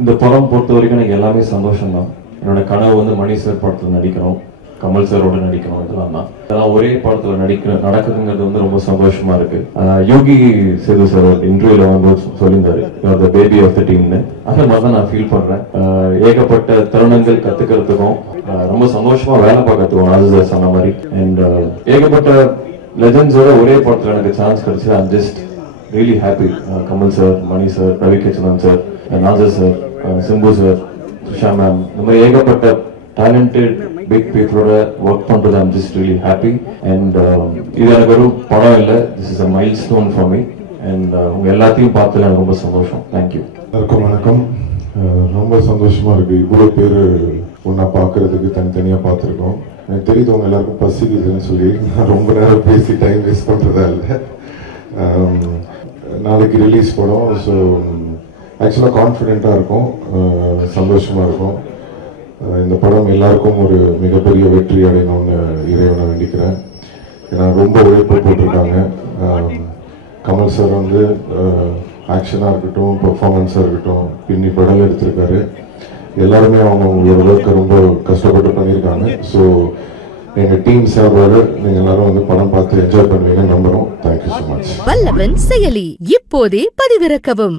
இந்த படம் பொறுத்த வரைக்கும் எனக்கு எல்லாமே சந்தோஷம் தான். என்னோட கனவு வந்து மணி சார் படத்தில் நடிக்கணும், கமல் சாரோட நடிக்கணும், இதெல்லாம் தான். இதெல்லாம் ஒரே படத்தில் நடக்குதுங்கிறது வந்து ரொம்ப சந்தோஷமா இருக்கு. யோகி சேது சார் இன்டர்வியூல வந்து சொல்லியிருந்தாரு, த பேபி ஆஃப் த டீம்னு. அந்த மாதிரி தான் நான் ஃபீல் பண்றேன். ஏகப்பட்ட தருணங்கள் கத்துக்கிறதுக்கும் ரொம்ப சந்தோஷமா வேலை பார்க்கறதுக்கும் ராஜு சொன்ன மாதிரி. அண்ட் ஏகப்பட்ட லெஜண்ட்ஸோட ஒரே படத்தில் எனக்கு சான்ஸ் கிடைச்சு I'm just really happy. Kamal sir, Mani sir, Ravi Krishnan sir, Nasser sir, Simbu sir, Trisha ma'am, இந்த மாதிரி ஏகப்பட்ட டேலண்டட் பிக் பீப்புளோட ஒர்க் பண்றது I'm just really happy. And இது எனக்கு ஒரு படம் இல்லை, this is a milestone for me. And உங்க எல்லாத்தையும் பார்த்ததுல எனக்கு ரொம்ப சந்தோஷம். தேங்க்யூ. எல்லாருக்கும் வணக்கம். ரொம்ப சந்தோஷமா இருக்கு இவ்வளோ பேர் ஒன்றா பார்க்கறதுக்கு. தனித்தனியாக பார்த்துருக்கோம். எனக்கு தெரியுது உங்க எல்லாருக்கும் பசிக்குதுன்னு சொல்லி நான் ரொம்ப நேரம் பேசி டைம் வேஸ்ட் பண்ணுறதா இல்லை. நாளைக்கு ரிலீஸ் படம். ஸோ ஆக்சுவலாக கான்ஃபிடெண்ட்டாக இருக்கும், சந்தோஷமாக இருக்கும். இந்த படம் எல்லாருக்கும் ஒரு மிகப்பெரிய வெற்றி அடையணும்னு இறைவனை வேண்டிக்கிறேன். ஏன்னா ரொம்ப உழைப்பு போட்டிருக்காங்க. கமல் சார் வந்து ஆக்ஷனாக இருக்கட்டும், பெர்ஃபார்மன்ஸாக இருக்கட்டும், பின்னி படம் எடுத்திருக்காரு. எல்லாருமே அவங்களோட ஒர்க்கை ரொம்ப கஷ்டப்பட்டு பண்ணியிருக்காங்க. ஸோ எங்கள் டீம் சார்பாக நீங்கள் எல்லாரும் வந்து படம் பார்த்து என்ஜாய் பண்ணுவீங்கன்னு நம்புகிறோம். Thank you so much. வல்லவன் செயலி இப்போதே பதிவிறக்கவும்.